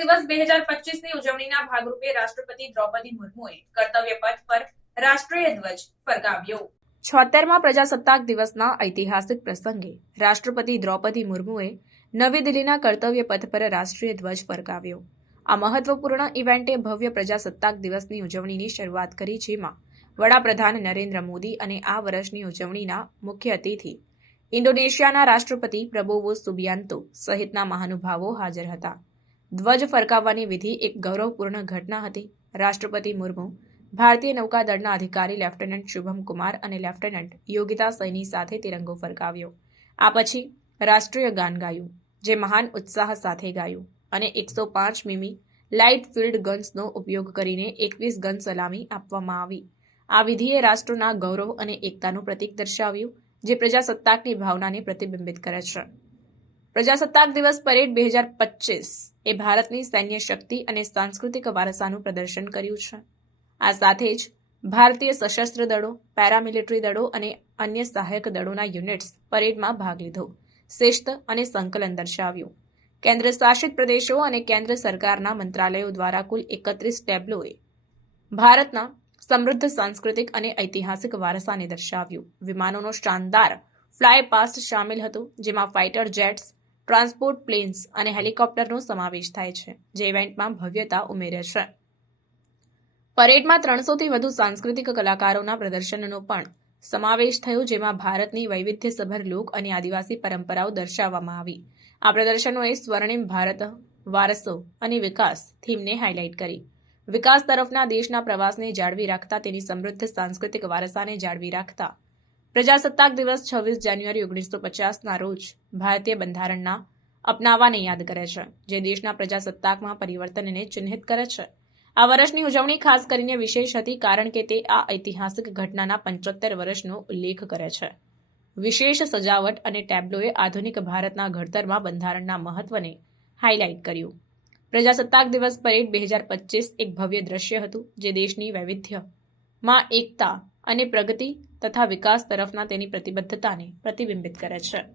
દિવસ બે હજાર પચીસની ઉજવણીના ભાગરૂપે રાષ્ટ્રપતિ દ્રૌપદી મુર્મુએ કર્તવ્ય પથ પર રાષ્ટ્રીય ધ્વજ ફરકાવ્યો છોતેરમા પ્રજાસત્તાક દિવસના ઐતિહાસિક પ્રસંગે રાષ્ટ્રપતિ દ્રૌપદી મુર્મુએ નવી દિલ્હીના કર્તવ્ય પથ પર રાષ્ટ્રીય ધ્વજ ફરકાવ્યો આ મહત્વપૂર્ણ ઇવેન્ટે ભવ્ય પ્રજાસત્તાક દિવસની ઉજવણીની શરૂઆત કરી, જેમાં વડાપ્રધાન નરેન્દ્ર મોદી અને આ વર્ષની ઉજવણીના મુખ્ય અતિથિ ઇન્ડોનેશિયાના રાષ્ટ્રપતિ પ્રબોવો સુબિયાન્તો સહિતના મહાનુભાવો હાજર હતા. ધ્વજ ફરકાવવાની વિધિ એક ગૌરવપૂર્ણ ઘટના હતી. રાષ્ટ્રપતિ મુર્મુ, ભારતીય નૌકાદળના અધિકારી લેફ્ટનન્ટ શુભમ કુમાર અને લેફ્ટનન્ટ યોગિતા સૈની સાથે તિરંગો ફરકાવ્યો. આ પછી રાષ્ટ્રીય ગાન ગાયું, જે મહાન ઉત્સાહ સાથે ગાયું અને એકસો પાંચ મીમી લાઇટ ફિલ્ડ ગન્સનો ઉપયોગ કરીને એકવીસ ગન સલામી આપવામાં આવી. આ વિધિએ રાષ્ટ્રના ગૌરવ અને એકતાનું પ્રતીક દર્શાવ્યું, જે પ્રજાસત્તાકની ભાવનાને પ્રતિબિંબિત કરે છે. પ્રજાસત્તાક દિવસ પરેડ બે હજાર પચીસ એ ભારતની સૈન્ય શક્તિ અને સાંસ્કૃતિક વારસાનું પ્રદર્શન કર્યું છે. આ સાથે જ ભારતીય સશસ્ત્ર દળો, પેરામિલિટરી દળો અને અન્ય સહાયક દળોના યુનિટ્સ પરેડમાં ભાગ લીધો, શિસ્ત અને સંકલન દર્શાવ્યું. કેન્દ્ર શાસિત પ્રદેશો અને કેન્દ્ર સરકારના મંત્રાલયો દ્વારા કુલ એકત્રીસ ટેબ્લોએ ભારતના સમૃદ્ધ સાંસ્કૃતિક અને ઐતિહાસિક વારસાને દર્શાવ્યું. વિમાનોનો શાનદાર ફ્લાય પાસ્ટ સામેલ હતો, જેમાં ફાઇટર જેટ્સ ટ્રાન્સપોર્ટ પ્લેન્સ અને હેલિકોપ્ટરનો સમાવેશ થાય છે, જે ઇવેન્ટમાં ભવ્યતા ઉમેરે છે. પરેડમાં ત્રણસોથી વધુ સાંસ્કૃતિક કલાકારોના પ્રદર્શનનો પણ સમાવેશ થયો, જેમાં ભારતની વૈવિધ્યસભર લોક અને આદિવાસી પરંપરાઓ દર્શાવવામાં આવી. આ પ્રદર્શનોએ સ્વર્ણિમ ભારત, વારસો અને વિકાસ થીમને હાઇલાઇટ કરી. વિકાસ તરફના દેશના પ્રવાસને જાળવી રાખતા, તેની સમૃદ્ધ સાંસ્કૃતિક વારસાને જાળવી રાખતા પ્રજાસત્તાક દિવસ છવ્વીસ જાન્યુઆરી ઓગણીસો પચાસના રોજ ભારતીય બંધારણના અપનાવવાને યાદ કરે છે, જે દેશના પ્રજાસત્તાકમાં પરિવર્તનને ચિહ્નિત કરે છે. આ વર્ષની ઉજવણી ખાસ કરીને વિશેષ હતી કારણ કે તે આ ઐતિહાસિક ઘટનાના પંચોતેર વર્ષનો ઉલ્લેખ કરે છે. વિશેષ સજાવટ અને ટેબ્લોએ આધુનિક ભારતના ઘડતરમાં બંધારણના મહત્વને હાઇલાઇટ કર્યું. પ્રજાસત્તાક દિવસ પરેડ બે હજાર પચીસ એક ભવ્ય દ્રશ્ય હતું, જે દેશની વૈવિધ્યમાં એકતા અને પ્રગતિ તથા વિકાસ તરફના તેની પ્રતિબદ્ધતાને પ્રતિબિંબિત કરે છે.